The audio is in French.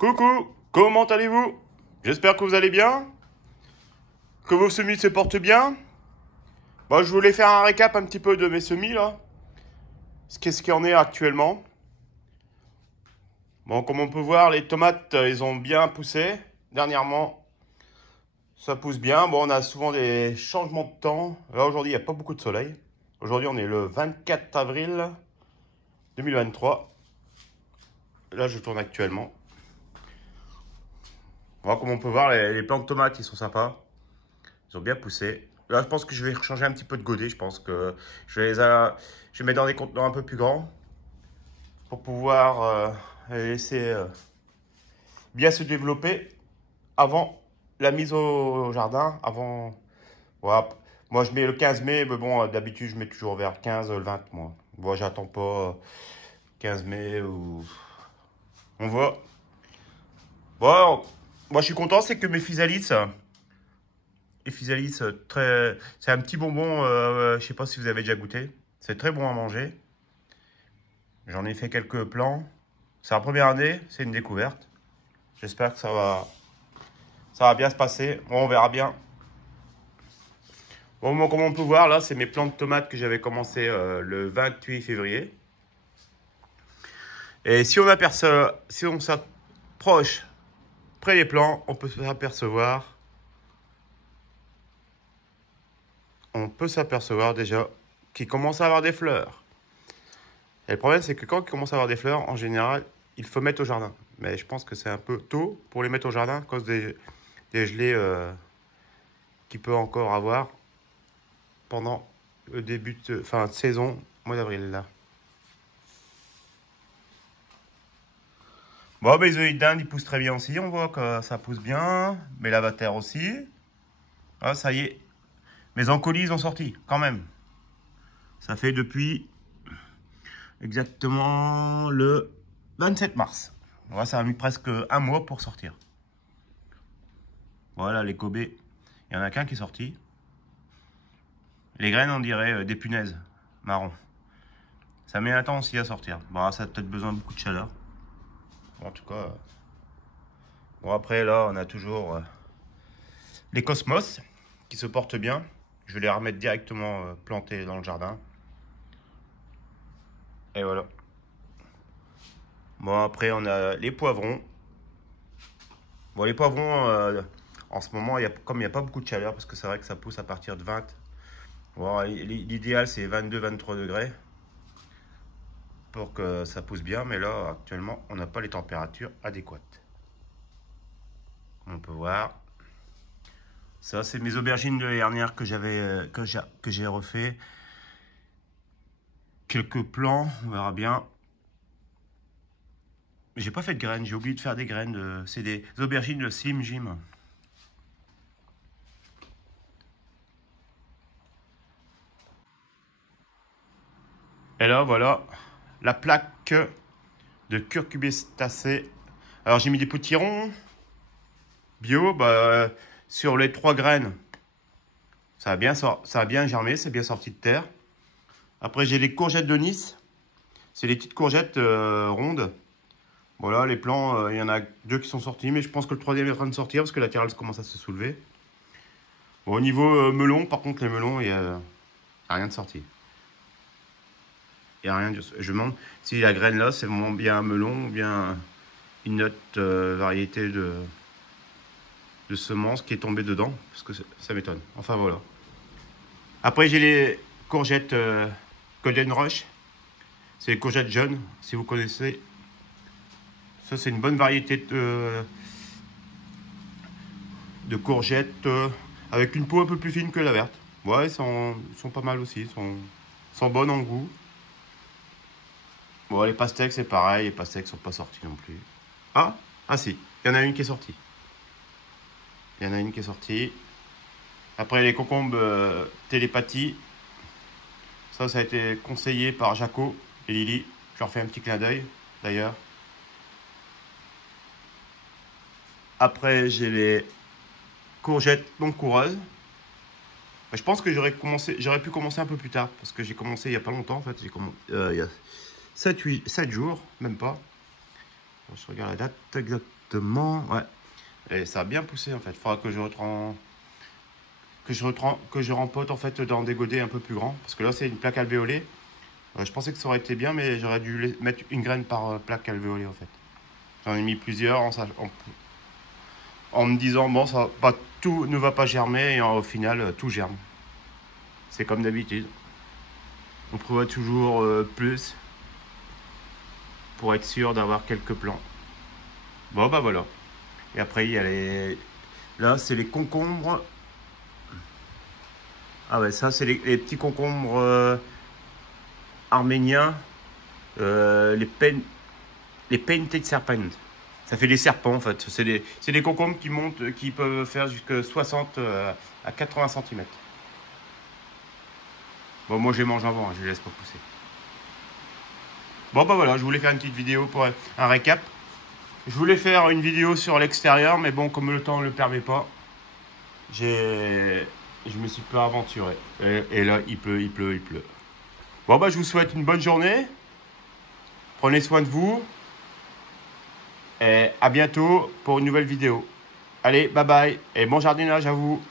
Coucou, comment allez-vous? J'espère que vous allez bien, que vos semis se portent bien. Bon, je voulais faire un récap un petit peu de mes semis là. Qu'est-ce qu'il y en est actuellement? Bon, comme on peut voir, les tomates, ils ont bien poussé dernièrement. Ça pousse bien. Bon, on a souvent des changements de temps. Là, aujourd'hui, il n'y a pas beaucoup de soleil. Aujourd'hui, on est le 24 avril 2023. Là, je tourne actuellement. Bon, comme on peut voir, les plants de tomates, ils sont sympas. Ils ont bien poussé. Là, je pense que je vais changer un petit peu de godet. Je pense que je vais mettre dans des contenants un peu plus grands pour pouvoir les laisser bien se développer avant la mise au jardin. Voilà. Moi, je mets le 15 mai, mais bon, d'habitude, je mets toujours vers le 15, le 20, moi. Bon, j'attends pas 15 mai ou... On voit. Bon, moi, je suis content, c'est que mes physalites... Et physalis, c'est un petit bonbon, je sais pas si vous avez déjà goûté. C'est très bon à manger. J'en ai fait quelques plants. C'est la première année, c'est une découverte. J'espère que ça va bien se passer. Bon, on verra bien. Bon, comme on peut voir, là, c'est mes plants de tomates que j'avais commencé le 28 février. Et si on s'approche près des plants, on peut s'apercevoir déjà qu'ils commencent à avoir des fleurs. Et le problème, c'est que quand ils commencent à avoir des fleurs, en général, il faut mettre au jardin. Mais je pense que c'est un peu tôt pour les mettre au jardin à cause des gelées qu'il peut encore avoir pendant le début de saison, mois d'avril là. Bon, les œillets d'Inde, ils poussent très bien aussi. On voit que ça pousse bien. Mais l'avatar aussi. Ah, ça y est. Mes encolis, ils ont sorti, quand même. Ça fait depuis exactement le 27 mars. Voilà, ça a mis presque un mois pour sortir. Voilà, les Kobe. Il y en a qu'un qui est sorti. Les graines, on dirait des punaises marron. Ça met un temps aussi à sortir. Bon, ça a peut-être besoin de beaucoup de chaleur. Bon, en tout cas, bon, après, là, on a toujours les cosmos qui se portent bien. Je vais les remettre directement plantés dans le jardin. Et voilà. Bon, après, on a les poivrons. Bon, les poivrons, en ce moment, comme il n'y a pas beaucoup de chaleur, parce que c'est vrai que ça pousse à partir de 20. Bon, l'idéal, c'est 22-23 degrés pour que ça pousse bien. Mais là, actuellement, on n'a pas les températures adéquates. Comme on peut voir. Ça, c'est mes aubergines de l'année dernière que j'ai refait. Quelques plants, on verra bien. J'ai pas fait de graines, j'ai oublié de faire des graines. C'est des aubergines de Slim Jim. Et là, voilà la plaque de curcubitacées. Alors, j'ai mis des potirons bio sur les 3 graines. Ça a bien germé, c'est bien sorti de terre. Après, j'ai les courgettes de Nice. C'est les petites courgettes rondes. Voilà, les plants, il y en a 2 qui sont sortis, mais je pense que le 3e est en train de sortir parce que la terre commence à se soulever. Bon, au niveau melon, par contre, les melons, il n'y a rien de sorti. Il n'y a rien de... Je me demande si la graine là, c'est vraiment bien un melon ou bien une autre variété de semences qui est tombée dedans, parce que ça m'étonne. Enfin, voilà. Après, j'ai les courgettes Golden Rush. C'est les courgettes jaunes, si vous connaissez. Ça, c'est une bonne variété de courgettes avec une peau un peu plus fine que la verte. Ouais, ils sont pas mal aussi, sont bonnes en goût. Bon, les pastèques, c'est pareil, les pastèques sont pas sortis non plus. Ah si, il y en a une qui est sortie. Il y en a une qui est sortie. Après, les concombres télépathie. Ça a été conseillé par Jaco et Lily. Je leur fais un petit clin d'œil, d'ailleurs. Après, j'ai les courgettes non coureuses. Je pense que j'aurais pu commencer un peu plus tard, parce que j'ai commencé il n'y a pas longtemps, en fait. J'ai commencé il y a 7 jours, même pas. Je regarde la date exactement. Ouais. Et ça a bien poussé en fait. Il faudra que je rempote en fait dans des godets un peu plus grands. Parce que là c'est une plaque alvéolée. Je pensais que ça aurait été bien, mais j'aurais dû mettre une graine par plaque alvéolée en fait. J'en ai mis plusieurs en me disant bon, tout ne va pas germer et au final tout germe. C'est comme d'habitude. On prévoit toujours plus pour être sûr d'avoir quelques plants. Bon bah voilà. Et après il y a les... Là c'est les concombres. Ah ouais, ça c'est les petits concombres arméniens. Les painted serpents. Ça fait des serpents en fait. C'est des concombres qui montent, qui peuvent faire jusqu'à 60 à 80 cm. Bon, moi je les mange avant, hein, je les laisse pas pousser. Bon bah voilà, je voulais faire une petite vidéo pour un récap. Je voulais faire une vidéo sur l'extérieur, mais bon, comme le temps ne le permet pas, je me suis pas aventuré. Et là, il pleut, il pleut, il pleut. Bon bah je vous souhaite une bonne journée. Prenez soin de vous. Et à bientôt pour une nouvelle vidéo. Allez, bye bye et bon jardinage à vous.